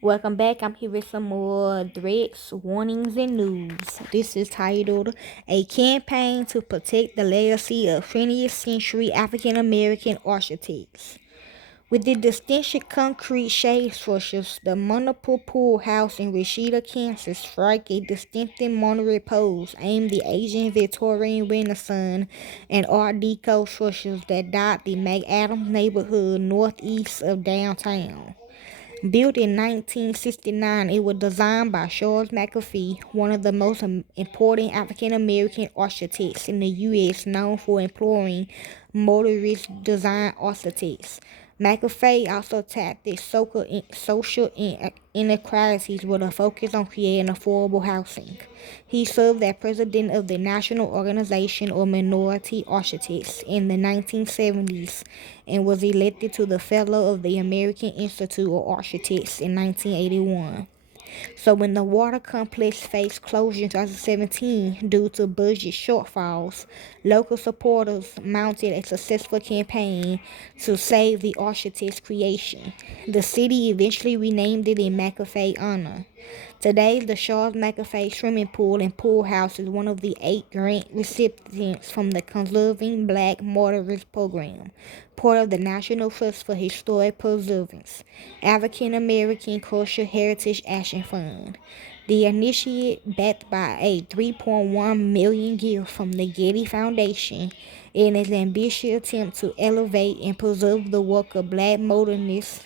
Welcome back. I'm here with some more threats, warnings, and news. This is titled A Campaign to Protect the Legacy of 20th Century African American Architects. With the distinct concrete shade structures, the municipal pool house in Rashida, Kansas strike a distinctive monument pose aimed the Asian Victorian Renaissance and Art Deco structures that dot the McAdams neighborhood northeast of downtown. Built in 1969, it was designed by Charles McAfee, one of the most important African American architects in the U.S., known for employing modernist design architects. McAfee also tackled social inequalities with a focus on creating affordable housing. He served as president of the National Organization of Minority Architects in the 1970s and was elected to the Fellow of the American Institute of Architects in 1981. So when the water complex faced closure in 2017 due to budget shortfalls, local supporters mounted a successful campaign to save the architect's creation. The city eventually renamed it in McAfee honor. Today, the Charles McAfee Swimming Pool and Pool House is one of the 8 grant recipients from the Conserving Black Martyrs Program, part of the National Trust for Historic Preservance, African American Cultural Heritage Action Fund. The initiative, backed by a $3.1 million gift from the Getty Foundation, in its ambitious attempt to elevate and preserve the work of black modernists,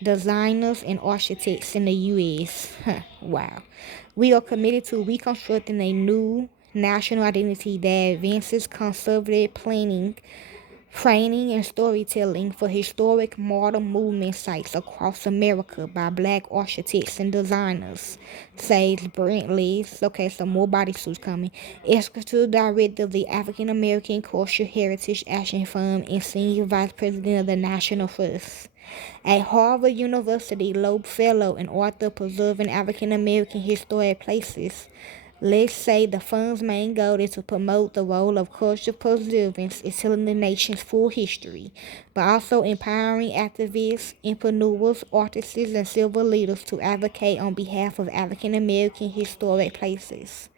designers, and architects in the U.S. Wow. We are committed to reconstructing a new national identity that advances conservative planning, training, and storytelling for historic modern movement sites across America by black architects and designers, says Brent Lees. Okay, some more bodysuits coming. Executive Director of the African American Cultural Heritage Action Fund and Senior Vice President of the National Trust. At Harvard University, Loeb Fellow and author preserving African American historic places. Let's say the fund's main goal is to promote the role of cultural preservance in telling the nation's full history, but also empowering activists, entrepreneurs, artists, and civil leaders to advocate on behalf of African American historic places.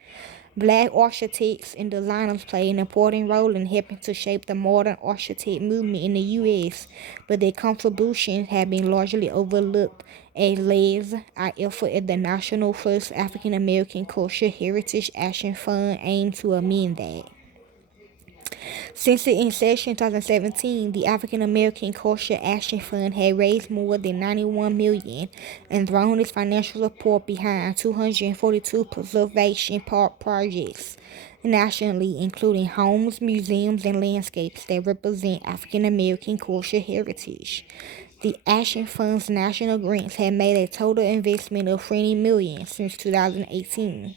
Black architects and designers play an important role in helping to shape the modern architect movement in the U.S., but their contributions have been largely overlooked as leads our effort at the National Trust African American Cultural Heritage Action Fund aimed to amend that. Since its inception in 2017, the African American Cultural Action Fund had raised more than $91 million and thrown its financial support behind 242 preservation projects nationally, including homes, museums, and landscapes that represent African American cultural heritage. The Action Fund's national grants have made a total investment of $20 million since 2018.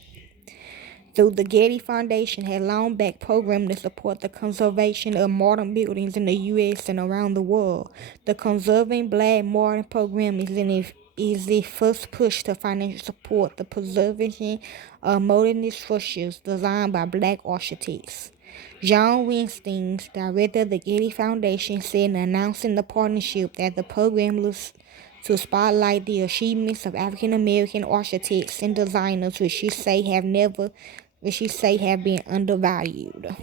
Though the Getty Foundation had long backed programs to support the conservation of modern buildings in the U.S. and around the world, the Conserving Black Modern Program is the first push to financially support the preservation of modernist structures designed by black architects. John Weinstein, director of the Getty Foundation, said in announcing the partnership that the program looks to spotlight the achievements of African American architects and designers, which she say have been undervalued.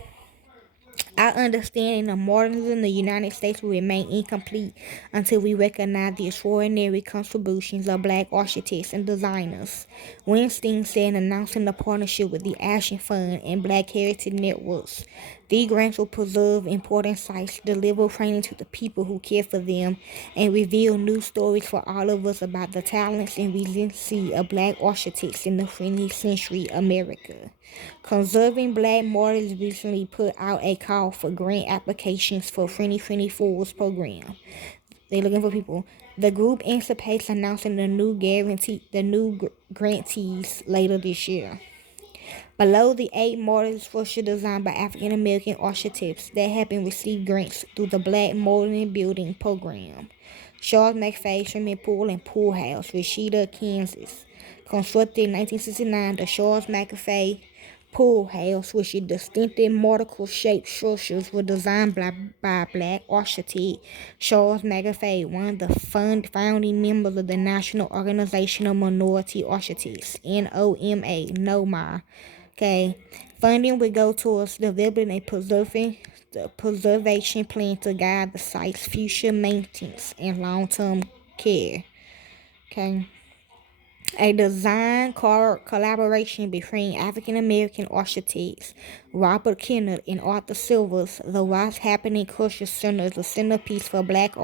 Our understanding of modernism in the United States will remain incomplete until we recognize the extraordinary contributions of black architects and designers. Weinstein said in announcing the partnership with the Action Fund and Black Heritage Networks. These grants will preserve important sites, deliver training to the people who care for them, and reveal new stories for all of us about the talents and resiliency of black architects in the 20th century America. Conserving Black Martyrs recently put out a call for grant applications for 2024's program. They're looking for people. The group anticipates announcing the new grantees later this year. Below the 8 modern structures designed by African American architects that have been received grants through the Black Modern Building Program. Charles McAfee Swimming Pool and Pool House, Rashida, Kansas. Constructed in 1969, the Charles McAfee pool house, which is distinctive mortical-shaped structures, were designed by Black architect Charles McAfee, one of the founding members of the National Organization of Minority Architects, NOMA. Okay, funding would go towards developing a preservation plan to guide the site's future maintenance and long-term care. Okay. A design collaboration between African American architects Robert Kennard and Arthur Silvers, the Ross Happening Culture Center is a centerpiece for Black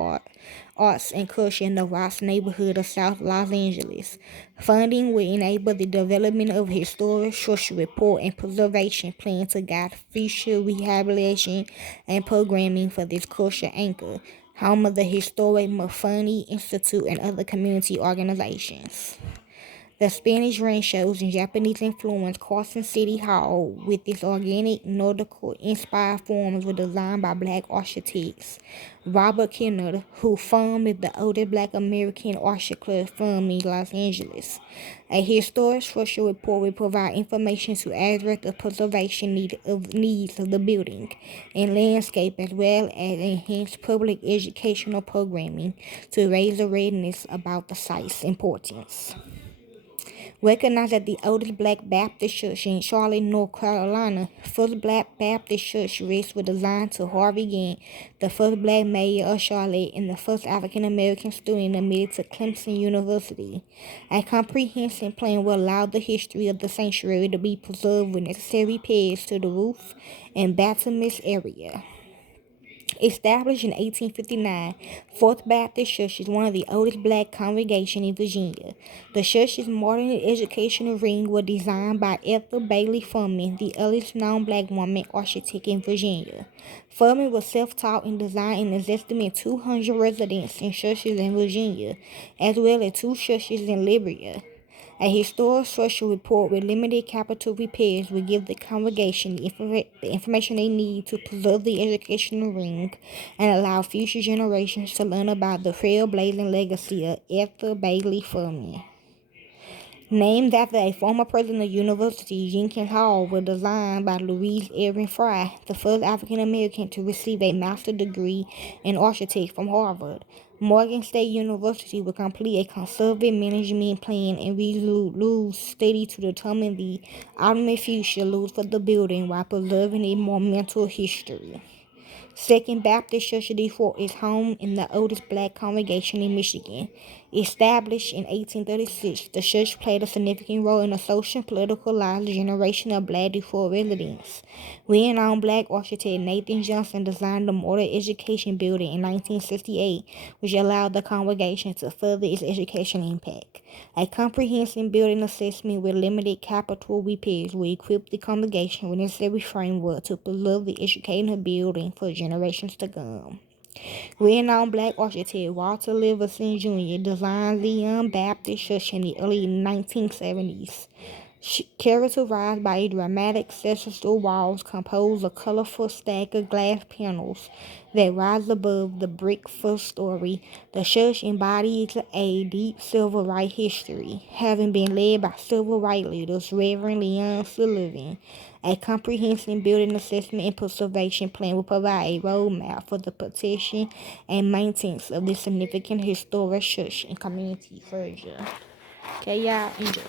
arts and culture in the Ross neighborhood of South Los Angeles. Funding will enable the development of a historic social report and preservation plan to guide future rehabilitation and programming for this culture anchor, home of the historic Mafani Institute and other community organizations. The Spanish rain shows and Japanese influence Carson City Hall with its organic nautical-inspired forms were designed by Black architects. Robert Kennard, who formed the oldest Black American architecture firm in Los Angeles. A historic structural report will provide information to address the preservation needs of the building and landscape, as well as enhance public educational programming to raise awareness about the site's importance. Recognized as the oldest Black Baptist church in Charlotte, North Carolina, first Black Baptist church wreaths were designed to Harvey Gantt, the first Black mayor of Charlotte and the first African American student admitted to Clemson University. A comprehensive plan will allow the history of the sanctuary to be preserved with necessary repairs to the roof and baptismal area. Established in 1859, Fourth Baptist Church is one of the oldest Black congregations in Virginia. The church's modern educational wing was designed by Ethel Bailey Furman, the earliest known Black woman architect in Virginia. Furman was self-taught in design and has estimated 200 residents and churches in Virginia, as well as 2 churches in Liberia. A historic social report with limited capital repairs will give the congregation the information they need to preserve the educational ring and allow future generations to learn about the trailblazing legacy of Ethel Bailey Furman. Named after a former president of the university, Jenkins Hall was designed by Louise Erin Fry, the first African American to receive a master's degree in architecture from Harvard. Morgan State University will complete a conservative management plan and lose study to determine the ultimate future use for the building while preserving its monumental history. Second Baptist Church of Detroit is home in the oldest Black congregation in Michigan. Established in 1836, the church played a significant role in the social and political lives of a generation of Black Detroit residents. Renowned Black architect Nathan Johnson designed the modern education building in 1968, which allowed the congregation to further its education impact. A comprehensive building assessment with limited capital repairs will equip the congregation with necessary framework to preserve the educational building for generations to come. Renowned Black architect Walter Livingston Jr. designed Zion Baptist Church in the early 1970s. Characterized by a dramatic ancestral walls composed of colorful stack of glass panels that rise above the brick first story, the church embodies a deep civil rights history, having been led by civil rights leaders Reverend Leon Sullivan. A comprehensive building assessment and preservation plan will provide a roadmap for the protection and maintenance of this significant historic church and community further. Okay, y'all, enjoy.